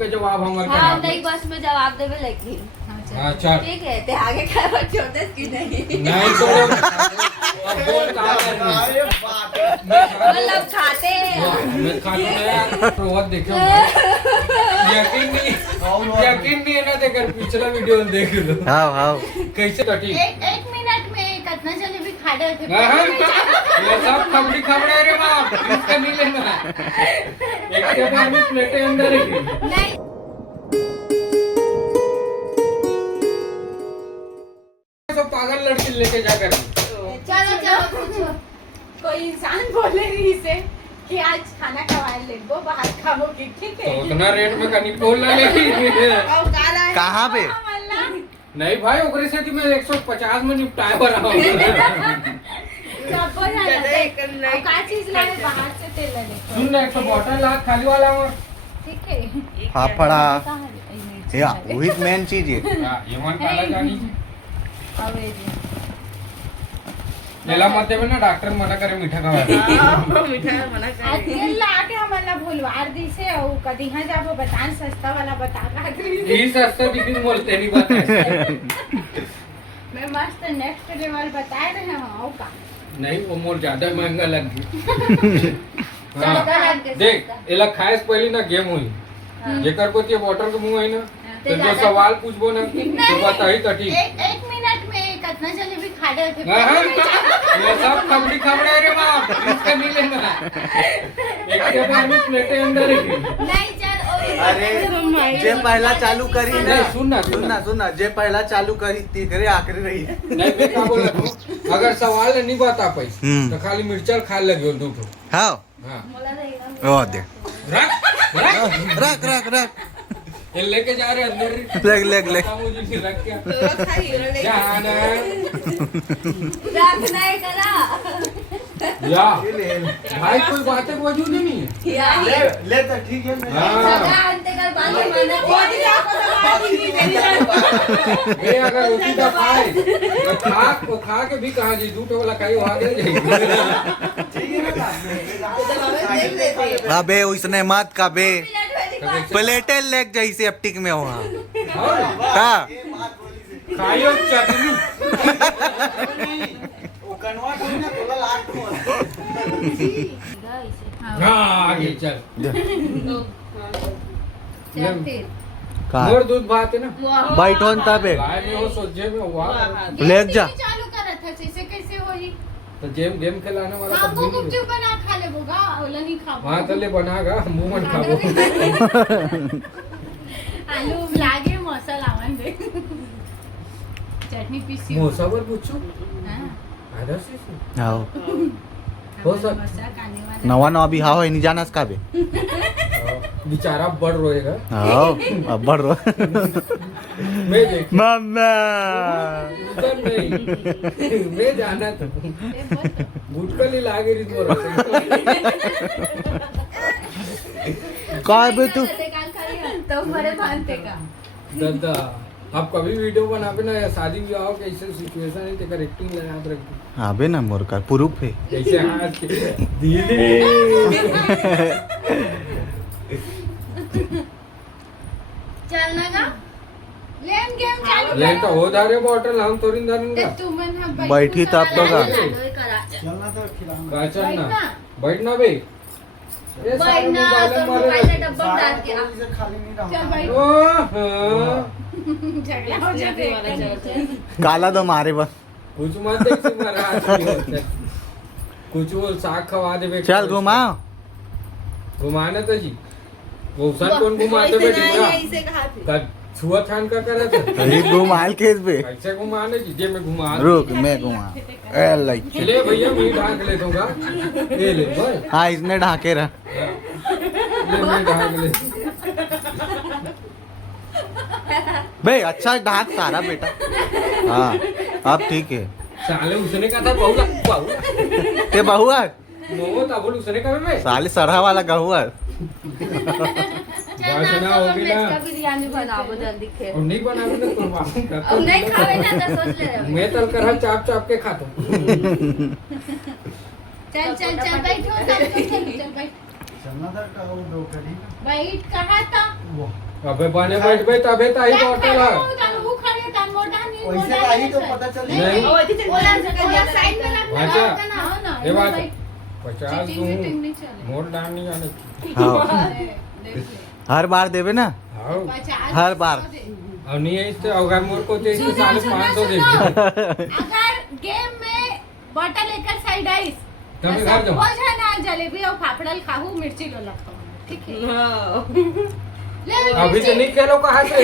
सबके जवाब हम हाँ नहीं बस में जवाब देवे लगी। अच्छा ठीक है ते आगे क्या बात छोड़ते की नहीं नहीं तो अब बोल कहा करनी मतलब खाते मैं खाते हैं यार रोहत देखो यकीन नहीं है ना देकर पिछला वीडियो देख लो हाँ कैसे कटी एक मिनट में कितना जलेबी खा रहे थे ये सब खबरी खबरे रे बाप इसका नहीं लेना एक के बाद में प्लेटें अंदर ही नहीं सब पागल लड़की लेके जाकर चलो चलो पूछो कोई इंसान बोले रही से कि आज खाना खवा ले वो बाहर खाओगे ठीक है तो उतना रेट में कहीं बोल रहा लेकिन कहाँ पे नहीं भाई ओकरे से कि मैं 150 में निपटाए बना हूँ सब बोल रहा है का चीज लाए बाहर से तेल ले सुन ना 100 बॉटल ला खाली वाला और ठीक है फाफड़ा या वही मेन चीज है ये मन काला जानी अबे जी नेला मत देवे ना डॉक्टर मना करे मीठा खावा आज तेल लाके हमला भूलवार दी से और कदी हां जाबो बतान सस्ता वाला बता का ये सस्ता बिकिन बोलते नहीं बता मैं मस्त नेक्स्ट लेवल बता रहे हूं का नहीं वो मोर ज्यादा महंगा लग गया ज्यादा लग गया, देख सस्ता। एला खाए से पहले ना गेम हुई जेकर को ते वाटर के मुंह है ना तो जो सवाल पूछबो ना तो बताई तो ठीक एक मिनट में कितना जलेबी खा रहे थे ये सब खबरी खबरे रे बाप इसका नहीं लेना एक के बाद में प्लेटें अंदर ही नहीं चल अरे जे पहला चालू करी ना नहीं, सुनना। सुनना जे पहला चालू करी तीसरे आखिरी रही नहीं मैं क्या बोल रहा हूँ अगर सवाल नहीं बता पाई तो खाली मिर्चल खा लगे दो ठो हाँ हाँ मोला रहेगा ओ दे रख रख ये लेके जा रहे अंदर लेग मुझे फिर रख क्या जाना रख नहीं करा या भाई कोई बातें वजूद ही नहीं है यार ले तो ठीक है सजा अंते कर बाद में ये अगर रोटी का खाए तो खा के भी कहा जी झूठ वाला खाई वहां गए अबे उसने मत का बे प्लेटें लेग जैसे सेप्टिक में हो हाँ खाइयो चटनी हाँ आगे चल चल फिर मोर दूध भात है ना बैठोन तबे गाय में हो सोचे में हुआ लेग जा चालू करा था कैसे कैसे होई तो गेम खिलाने वाला हाँ तो वो दिन ही गुपचुप बना खा ले बोगा ओला नहीं खा वहाँ तले बनागा मुंह मन खाबो आलू लागे मसाला आवन दे चटनी पीसी मोसा पर पूछो हां आधा से हाँ हो सक मसाला खाने वाला नवा नवा भी हाँ नहीं जाना का बे बेचारा बढ़ रोएगा हाँ अब बढ़ रो मैं देख मम्मा उधर नहीं मैं जाना तो गुटका ले लागे रित मोर काय बे तू तो मरे भानते का दादा आप कभी वीडियो बनावे ना या शादी ब्याह हो कैसे सिचुएशन है तेकर एक्टिंग लगा आप रख हाँ बे ना मोर का प्रूफ है कैसे हाथ दीदी चलना का लेम गेम चालू ले तो हो जा रे बॉटल हम तोरिन ते दारूंगा तू मन हम बैठी तब तो का का चलना बैठना बे ये सारे बैठना मोबाइल तो मारे मोबाइल में डब्बा डाल के चल भाई ओह झगड़ा हो जाते काला दो मारे बस कुछ मत देख से मारा हाथ कुछ वो साग खवा देवे चल घुमाओ घुमाना तो जी वो सन कौन घुमाते बेटी का छुआ थान का करा था ये घुमाल केस बे कैसे घुमाने जी जे मैं घुमा रुक मैं घुमा ए लाइक ले भैया मैं ढाक ले दूंगा ये ले भाई हाँ इसने ढाके रहा ले मैं ढाक ले बे अच्छा ढाक सारा बेटा हाँ अब ठीक है साले उसने कहा था बहुला ते बहुआ नो ता बोल उसने कहा मैं साले सरहा वाला गहुआ वासना होगी ना बिरयानी बनाओ जल्दी खे और नहीं बनावे ना तो मालूम अब नहीं खावे ना तो सोच ले रहे मैं तल कर चाप चाप के खाता चल चल चल बैठो चल बैठ चलना था का वो दो करी बैठ कहा था अबे बने बैठ बे तबे ताई बॉटल है वैसे काही तो पता चले नहीं भाषा ये बात 50 दूं मोर डाल नहीं आने हाँ हर बार देवे ना हाँ हर बार और नहीं है इससे अगर मोर को दे तो 550 दे अगर गेम में बॉटल लेकर साइड आईस तभी घर जाओ वो है ना जलेबी और फाफड़ल खाहू मिर्ची लो लखाऊ ठीक है ले अभी तो नहीं खेलो कहाँ से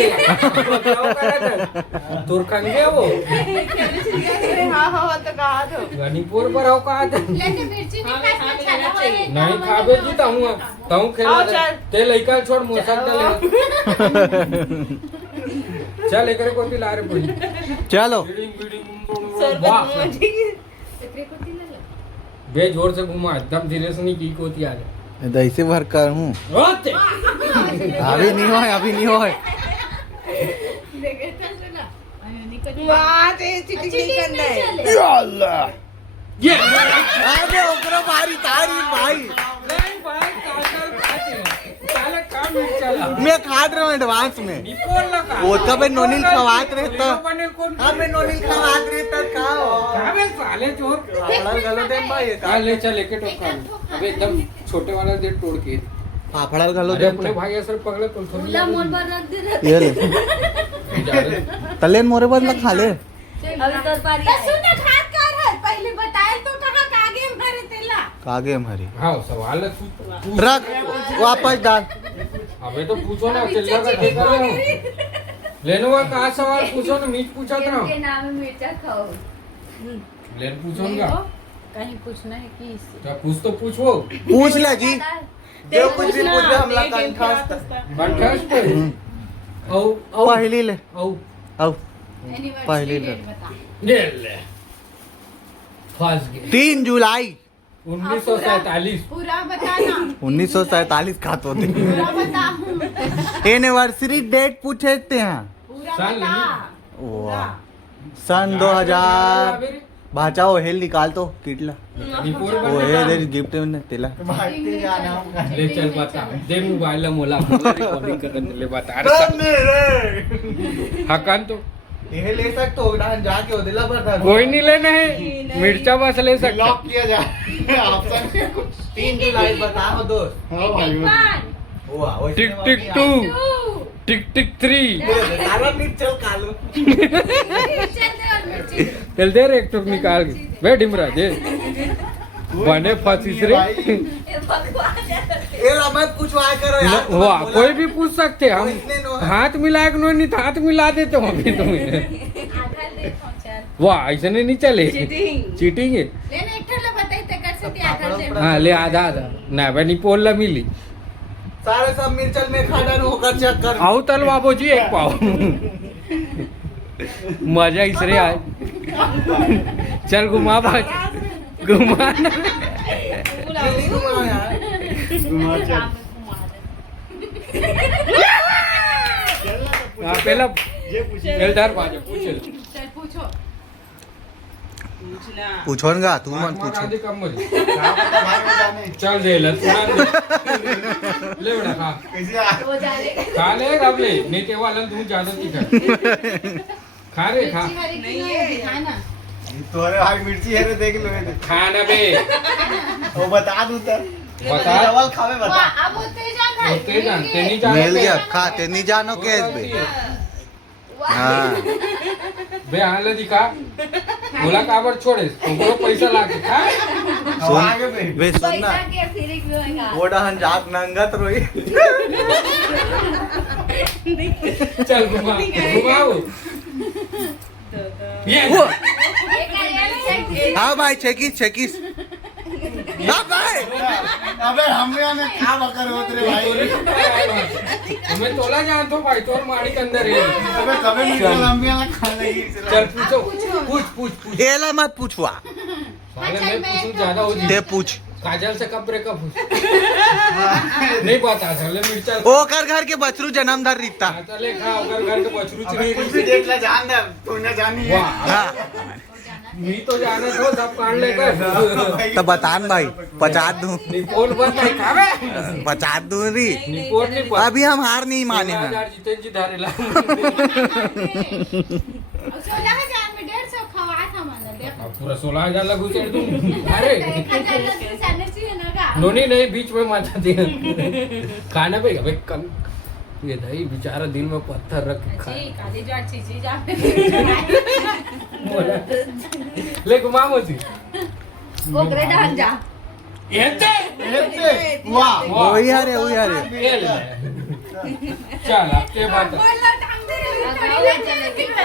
तुरखंगे वो हाँ तो कहा दो मणिपुर पर हो कहाँ थे लेकिन मिर्ची नहीं खास अच्छा ना नहीं खाबे जी ताऊ खेला ते लइका छोड़ मोसक डाले चल एकरे को दिला रे कोई चलो वाह बे जोर से घुमा एकदम धीरे से नहीं की कोती आ जाए ऐसे भर कर हूँ रोते अभी नहीं हो अभी नहीं हो ये अरे ओकरा मारी तारी भाई नहीं भाई काजल खाते साला काम नहीं चला मैं खाट रहा हूँ एडवांस में निकोल लगा वो तो बे नोनिल खवात रहता बने कौन हाँ मैं नोनिल खवात रहता खाओ काबे साले चोर फाफड़ा गलो दे भाई काल ले चल लेके टोका अबे एकदम छोटे वाला दे तोड़ के फाफड़ा गलो अरे दे अपने भाई ऐसे पकड़े तो थोड़ी खुला मोल पर रख दे ये ले तलेन मोरे बदला खा ले अभी तो पारी तो सुन ना खात कर है पहले बताए तो कहा कागे भरे तेला कागे हमारी हाँ सवाल है तू रख वापस डाल अबे तो पूछो ना चिल्ला का ठीक कर रहे हो लेनो का कहाँ सवाल पूछो ना मीच पूछा था के नाम में मिर्चा खाओ लेन पूछो ना कहीं पूछना है कि इससे क्या पूछ तो पूछो पूछ ले जी जो कुछ भी पूछ ले हमला कंठास कंठस्थ औ औ पहली ले औ आओ एनिवर्सरी पहले डेट ले। बता ले ले फंस गए 3 जुलाई 1947 पूरा बताना 1947 का तो दिन पूरा बता एनिवर्सरी डेट पूछे थे हैं पूरा साल बता वाह सन 2000 भाचाओ हेल निकाल तो किटला रिपोर्ट वो हे दे गिफ्ट में तेला मारते जाना ले चल बता दे मोबाइल मोला रिकॉर्डिंग करने ले बता हकान तो ये ले सकते हो डान जाके हो दिला पर कोई नहीं लेना है मिर्चा बस ले सकता लॉक किया जाए ऑप्शन में कुछ 3 जुलाई बताओ दोस्त हाँ भाई वाह टिक टिक 2 टिक टिक 3 तारा नीच चल कालो चल दे रे एक टुक निकाल के वे डिमरा दे बने फंसिस रे ये मत पूछवा करो यार वाह कोई भी पूछ सकते हम हाथ मिला के नहीं तो हाथ मिला देते हो अभी तुम्हें आधा दे पहुंचा वाह ऐसे नहीं चले चीटिंग है लेने एक ठेला बताई ते कर से ते आधा दे हाँ ले आधा आधा ना बनी पोल मिली सारे सब मिर्चल में खाडन होकर चेक कर आओ तल बाबू जी एक पाओ मजा इसरे आए चल घुमा भाई घुमा पहला एल्डर बाजे पूछ चल पूछो पूछोनगा तू मत पूछो आधी कम मुझे चल दे ले ले बड़ा खा वो जा रे खा ले अब ले नहीं के वाला तू ज्यादा तीखा खा रे खा नहीं है दिखाना तोरे भाई मिर्ची है रे देख लो खाना बे वो बता दूं तो बता डबल खावे बता वाह अब होते जान है होते जानते नहीं जानो मिल गया खाते नहीं जानो केस पे हाँ बे हाल दिखा बोला काबर छोड़े तुमको पैसा लाके खा अब आगे पे वे सुनना पैसा के फिर क्यों वो डहन जात नंगत रोई चल घुमा घुमाओ ये हाँ भाई छेकीस हाँ भाई अबे हम यहाँ में क्या बकर होत रे भाई हमें तोला जान तो भाई तोर माड़ी के अंदर है अबे कबे निकल हम यहाँ खा लगी चल पूछो पूछ एला मत पूछवा साले मैं पूछूं ज्यादा हो जी ते पूछ काजल से कब ब्रेकअप हुई नहीं पता चले मिर्चा ओ कर घर के बचरू जन्मधर रीता चले खा ओकर घर के बछरू अबे चिड़ी कुछ भी देख ले जान दे तू न जानी है वाह हाँ मी तो जाने दो सब कांड लेकर तो बतान भाई 50 दूं निपोल बंद नाही का बे 50 दूं री निपोल नाही पण अभी हम हार नहीं माने हैं 2000 जितेंची धारेला 16,000 में 150 खवा था मैंने देखो पूरा 16,000 ला घुसेड़ दूं अरे 1,000 घुसाने चाहिए ना का नोनी नहीं बीच में मचा दिया खाने पे अबे कल ये दही बेचारा दिल में पत्थर रख के खा जी काली जाट चीजी जा बोला ले घुमा मोती कोकरे डांग जा येते वाह वही आ रहे ये ले चल अब के बात बोला टांग दे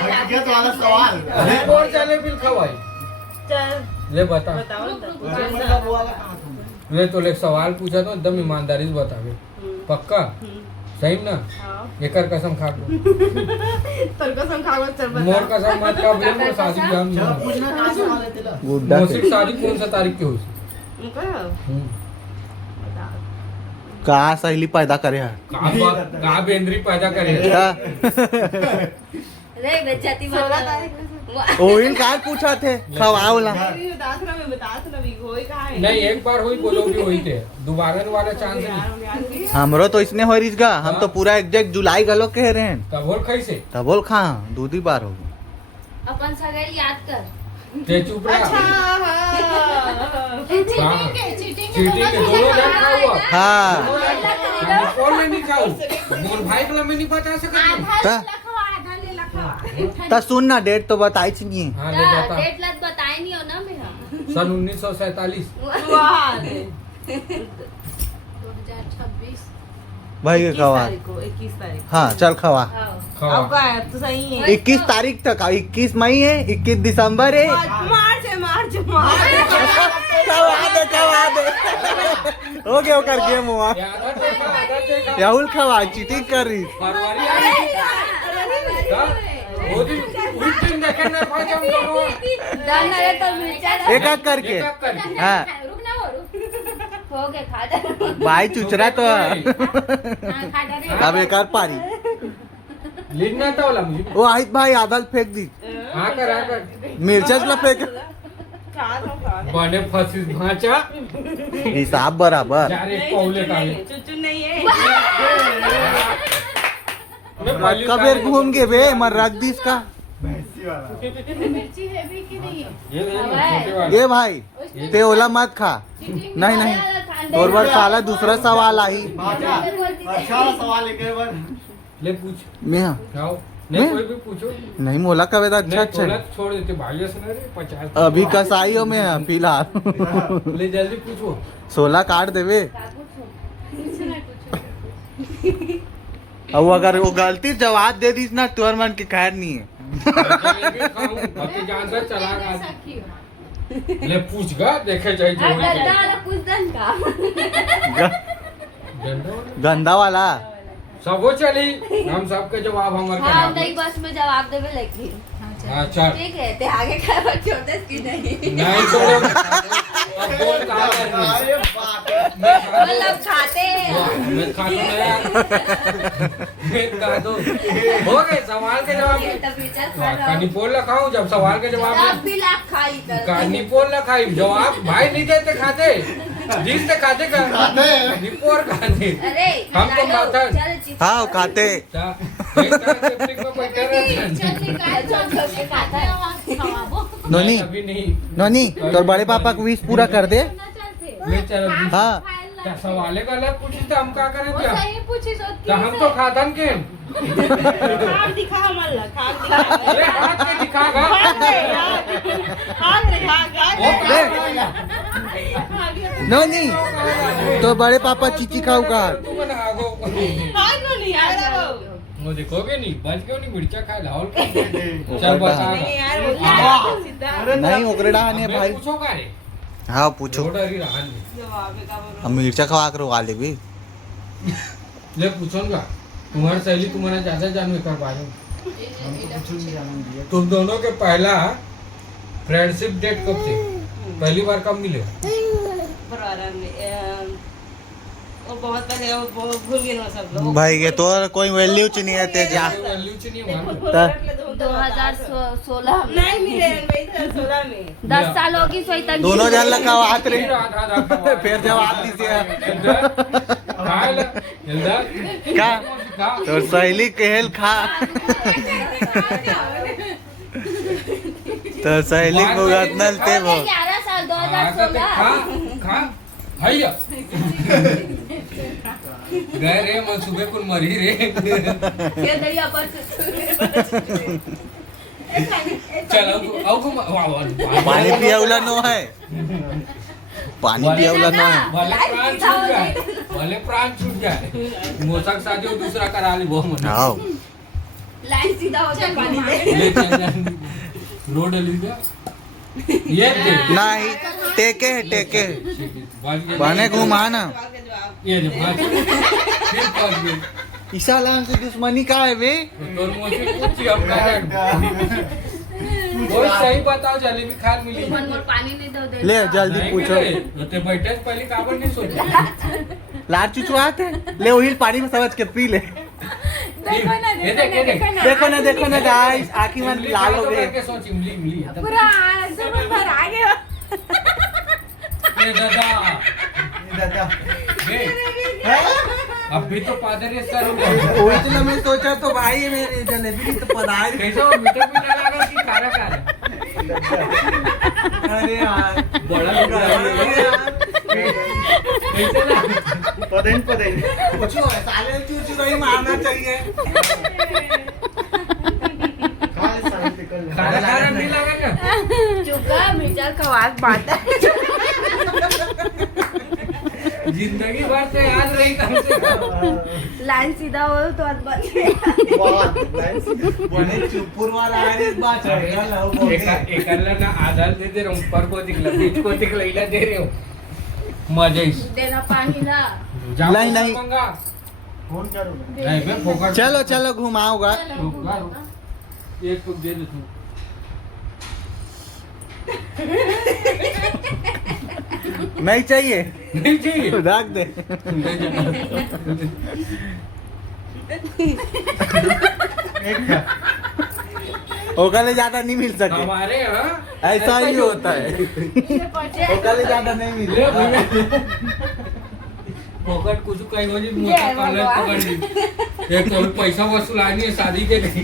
हकीकत वाला सवाल और चले बिल खवाई चल ले बता बताओ ले तो ले सवाल पूछा तो एकदम ईमानदारी से बतावे पक्का सही ना एकर कसम खा को तर कसम खागो चल मोर कसम मत का बिल मोर शादी के हम चलो पूछना कहाँ सवाल है तेरा गुड्डा मोसिक शादी कौन सा तारीख की हुई कहाँ सहेली पैदा करे है कहा बेंद्री पैदा करे रे बेचाती 16 तारीख ओहिन काल पूछा थे खवाओला बतात ना भी होई कहाँ है नहीं एक बार हुई बोलोगी हुई थे दोबारा वाला चांस नहीं हमरो तो इसने हो रिस गा हम तो पूरा एग्जैक्ट जुलाई गलो कह रहे हैं तब और कैसे तब बोल खा दूधी बार हो अपन सगळे याद कर ते चुप रहा चीटिंग के चीटिंग के दोनों जन खा हुआ हाँ कौन में नहीं खाऊ मोर भाई को मैं नहीं बता सकता आधा लखवा आधा ले लखवा तो सुन ना डेट तो बताई छी नहीं हाँ ले बता डेट लत बताए नहीं हो ना मेरा सन 1947 2026 भाई के खवा 21 तारीख हाँ चल खवा खवा अब का है तो सही है 21 तारीख तक 21 मई है 21 दिसंबर है मार्च है मार्च खवा दे हो गया कर गेम हुआ आधा देखा राहुल खवा चीटिंग कर रही फरवरी आ गई का वो दिन उस दिन देखने पड़ जाऊं दोनों जाणार तर मिरच्या एक एक करके एक एक करके हाँ रुक ना वो रुक हो गए खा जा भाई चुचरा तो हां खा जा रे अब एक और पारी लिखना था वाला मुझे वो आहित भाई आदल फेंक दी आकर मिर्चच ला फेंक बने फंसी भांचा हिसाब बराबर जा रे पौले का चुचू नहीं है कबीर घूम के बे मर रख दी इसका भैंसी वाला मिर्ची है भी कि नहीं है ये छोटे वाले ये भाई ते ओला मत खा नहीं नहीं और बार साला दूसरा सवाल आई बाजा अच्छा वाला सवाल है एक बार ले पूछ मैं जाओ नहीं कोई भी पूछो नहीं मोला का वेदा अच्छा नहीं अच्छा थोड़ा है। छोड़ देते भाई से ना रे 50 अभी कसाई हो मैं फिलहाल ले जल्दी पूछो 16 काट देवे अब अगर वो गलती जवाब दे दी ना तुअर मन की खैर नहीं है जानता चला ले पूछ गा देखे जाए जो होई गंदा जाए। वाला पूछ दन का गंदा वाला? गंदा वाला सब हो चली हम सबके जवाब हमारे हाँ के नहीं बस में जवाब देवे लगी अच्छा ठीक है ते आगे खावा छोड़ते कि नहीं नहीं छोड़ो अब बोल कहा करनी अरे बाप रे मतलब खाते मैं खा दूं यार मैं खा दूं हो गए सवाल के जवाब तब विचार खा रहा कहानी बोल रखा हूँ जब सवाल के जवाब आप भी लाख खाई कर कहानी बोल रखा है जवाब भाई नहीं देते खाते जिस से खाते का खाते। निपोर खाते अरे हम तो खाता चल चिप्स हाँ खाते एक तरह से पिक में बैठे रहते हैं। चल निकाल चल के खाता है खवाबो नोनी नहीं, अभी नहीं नोनी तोर बड़े पापा को 20 पूरा कर दे ना चलते ले चलो हाँ क्या सवाले का अलग पूछी तो हम क्या करें वो क्या सही पूछी सो तो हम तो खातन के खाक दिखा हमारा खाक दिखा अरे हाथ के दिखागा खाक दिखा वो नोनी तो बड़े पापा चीची खाऊ का तू बना आगो खाक नहीं आ रहा वो वो देखोगे नहीं बच क्यों नहीं मिर्चा खा लाओ नहीं चल बता यार वो सीधा उगड़ा ने अबे भाई पूछो का रे हाँ पूछो छोड़ रही रहा नहीं जवाब है का बोलो अब मिर्चा खवा कर वाले भी ले पूछूंगा तुम्हारी सहेली तुम्हारा ज्यादा जानवे कर पा रहे तुम दोनों के पहला फ्रेंडशिप डेट कब से पहली बार कब मिले परवारा में वो बहुत पहले वो बहुत भूल गए वो सब लोग भाई ये तो कोई वैल्यू च नहीं है ते जा वैल्यू च नहीं मानो 2016 में नहीं मिले भाई 16 में 10 साल होगी सोई तक दोनों जन लगा हाथ रे फिर फिर जवाब दीजिए का तो सहेली केहल खा तो सहेली भुगतनल ते वो 11 साल खा 2016 खा भैया गए रे मन सुबह कुन मरी रे ये दैया पर चलो आओ वाह वाह पानी पियावला नो है पानी पियावला नो है भले प्राण छूट जाए मोसक शादी और दूसरा करा ली वो मन आओ लाइन सीधा हो जाए पानी में ले चल जा रोड ली जा ये दे नहीं टेके है टेके बने घुमा ना ये जो फिर पहुंच गए ईसा लान से दुश्मनी का है बे तोर मोसी पूछी हम ना वो सही बताओ जलेबी खान मिली मन मोर पानी नहीं दो दे ले जल्दी पूछो ते बैठे से पहले काबर नहीं सोचे लार चुचवाते ले वही पानी में समझ के पी ले देखो ना ये देख ये देख देखो ना गाइस आँखी में लाल हो गए करके सोच इमली इमली पूरा आंसू में भर आ गया ये दादा देख अभी तो पादरी सर हो गया वही तो मैं सोचा तो भाई मेरे जलेबी की तो पदार्थ कैसे वो मीठा मीठा लगा कि खारा खारा अरे यार बड़ा लग रहा है कैसे ना कुछ हो साले चूचू नहीं मारना चाहिए खारा खारा नहीं लगा ना चुका मिर्चा कवाक बाटा जिंदगी भर से याद रही कम से कम लाइन सीधा हो तो आज बच बने चुपुर वाला आज एक बात है एकला ना आधार दे रहा हूँ ऊपर को दिखला बीच को दिखला इला दे रहे हो मजे देना पानी ना नहीं। फोन क्या रोका नहीं बे फोकट चलो घुमाऊंगा एक तो दे दे तू नहीं चाहिए नहीं चाहिए रख दे ओकले ज्यादा नहीं मिल सके हमारे यहाँ ऐसा ही होता है ओकले ज्यादा नहीं ले मिले फोकट कुछ कहीं हो जी मुझे कॉलेज पकड़ ली एक तो पैसा वसूलानी है शादी के लिए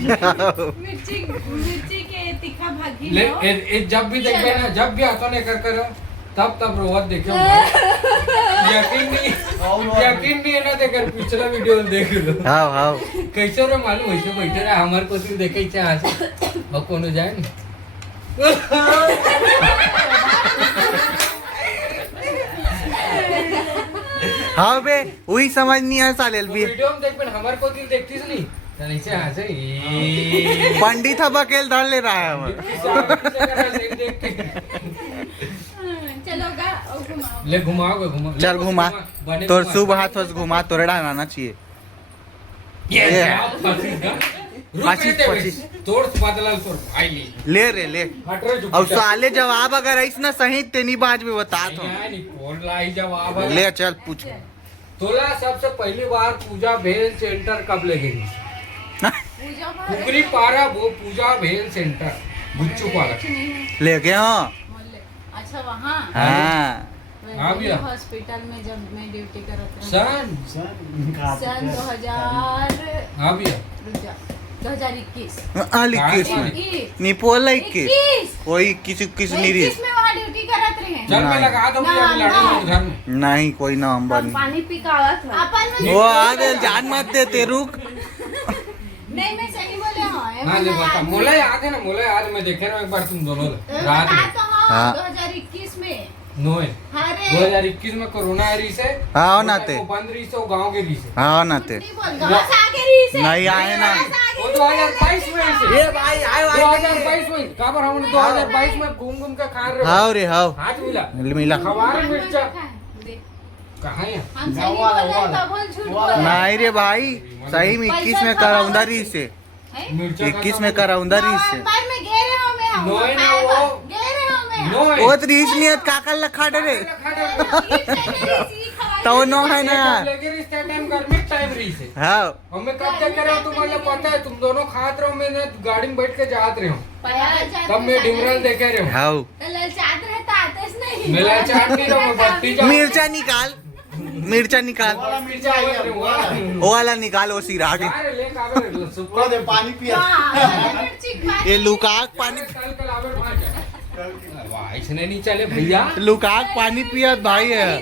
मिर्ची के तीखा भागी ले लो जब भी देखबे ना जब भी आता नहीं कर तब रोवत देखो यकीन नहीं है ना देकर पिछला वीडियो देख लो हाँ कैसे रे मालूम वैसे बैठे रहे हमारे को सिर्फ देखे चाह और कोनो जाए ना हाँ बे वही समझ नहीं है सालेल भी वीडियो में देख हमारे को दिल देखतीस नहीं नीचे हंसे पंडित हवा केल धर ले रहा है हमारा चलोगा और घुमाओ ले घुमाओगे घुमा चल घुमा तोर शुभ हाथ वस घुमा तोरे डालना चाहिए ये पच्चीस। तोड़ बदला तोड़ भाई ले रे ले हट रे और साले जवाब अगर ऐस ना सही तेनी बाज में बता तो नहीं कौन लाई जवाब है ले चल पूछ तोला सबसे पहली बार पूजा भेल सेंटर कब लगे पूजा कुकरी पारा वो पूजा भेल सेंटर गुच्चू पारा ले गए हाँ मोहल्ले अच्छा वहाँ हाँ हाँ भैया। हॉस्पिटल में जब मैं ड्यूटी करत रही सन सन 2000 हाँ भैया 2021 इक्कीस में निपोला 21 कोई किस नहीं रही 21 में वहाँ ड्यूटी करत रहे चल मैं लगा दो भैया अभी लड़े मत घर में नहीं कोई नंबर नहीं पानी पी का आवा था अपन में वो आगे जान मत देते रुक नहीं मैं सही बोले हाँ हाँ ले बता मोला याद है ना मोला याद मैं देखे रहा हूँ एक बार तुम दोनों रात में हाँ। 2021 में नोए अरे 2021 में कोरोना आ रही से हाँ नाते वो बंद रही से वो गांव के रही से हाँ नाते नहीं बोल गाँव से आगे रही से नहीं आए ना वो 2022 में से ये भाई आए 2022 में कहाँ पर हम 2022 में घूम के खा रहे हाँ रे हाँ हाथ मिला मिला खवार मिर्चा कहाँ है हम सही बोले तो बोल झूठ बोले नहीं रे भाई सही में 21 में कराऊंदा रही से मिर्चा 21 में कराऊंदा रही से नवंबर में गए रहे हो मैं हम नोए ना वो गए रहे हो मैं नोए वो तो रीस नियत काकल लखा डरे तो नो है ना यार लेकिन इस टाइम गर्मी टाइम रही से हाँ और मैं कब तक कर रहा हूँ तुम्हारे पता है तुम दोनों खात रहो मैंने गाड़ी में बैठ के जात रहे हूँ तब मैं डिमरल देखे रहे हूँ हाँ ललचात रहता आतेस नहीं मेरा चाट नहीं रहा मैं बत्ती जा मिर्चा निकाल मिर्चा निकाल वाला मिर्चा आ गया वाला। वो वाला निकाल वो सिरा के अरे ले काबर थोड़ा सुपर देर पानी पिया ये लुकाक पानी कल कल आवर भाग जा वाह इसने नहीं चले भैया लुकाक पानी पिया भाई है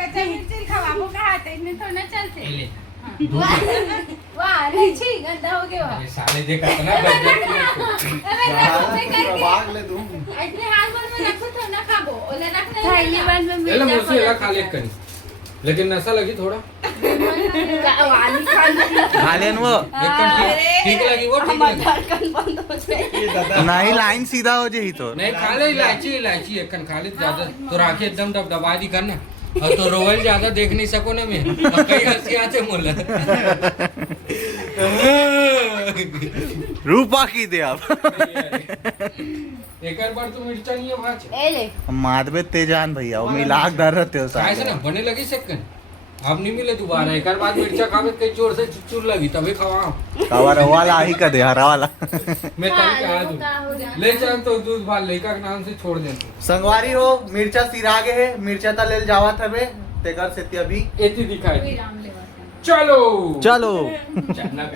कच्चा मिर्ची खवाबो का हाथ इतने तो न चलते ले वाह नहीं छी गंदा हो गया अरे साले देख कितना बजट भाग ले तू इतने हाथ में रखो तो न खाबो ओले रखने थैली बंद में ले मिर्चा मुझसे ला खा ले कनी लेकिन नशा लगी थोड़ा वाली खानी खा लेन वो एक ठीक लगी वो ठीक हमारा लगी धड़कन बंद हो जाए नहीं लाइन सीधा हो जाही तो नहीं खा ले इलायची एक खा ले ज्यादा तो राखे एकदम दबा दी करना और तो रोवल ज्यादा देख नहीं सको ना मैं और कई हंसी आते मोला रूपा की दे आप एक बार तो मिर्चा नहीं है भाच ए ले माधवे तेजान भैया वो मिलाक डर रहते हो ऐसे ना साथ बने लगी सेकंड अब नहीं मिले दोबारा एक बार मिर्चा खावे कई जोर से चुचुर लगी तभी खवा कवर वाला ही का दे हरा वाला मैं तभी कहा दूं ले चल तो दूध भाल लेका के नाम से छोड़ दे तू संगवारी हो मिर्चा सिरागे है मिर्चा ता लेल जावत हवे तेकर से अभी एती दिखाई चलो चलो चलना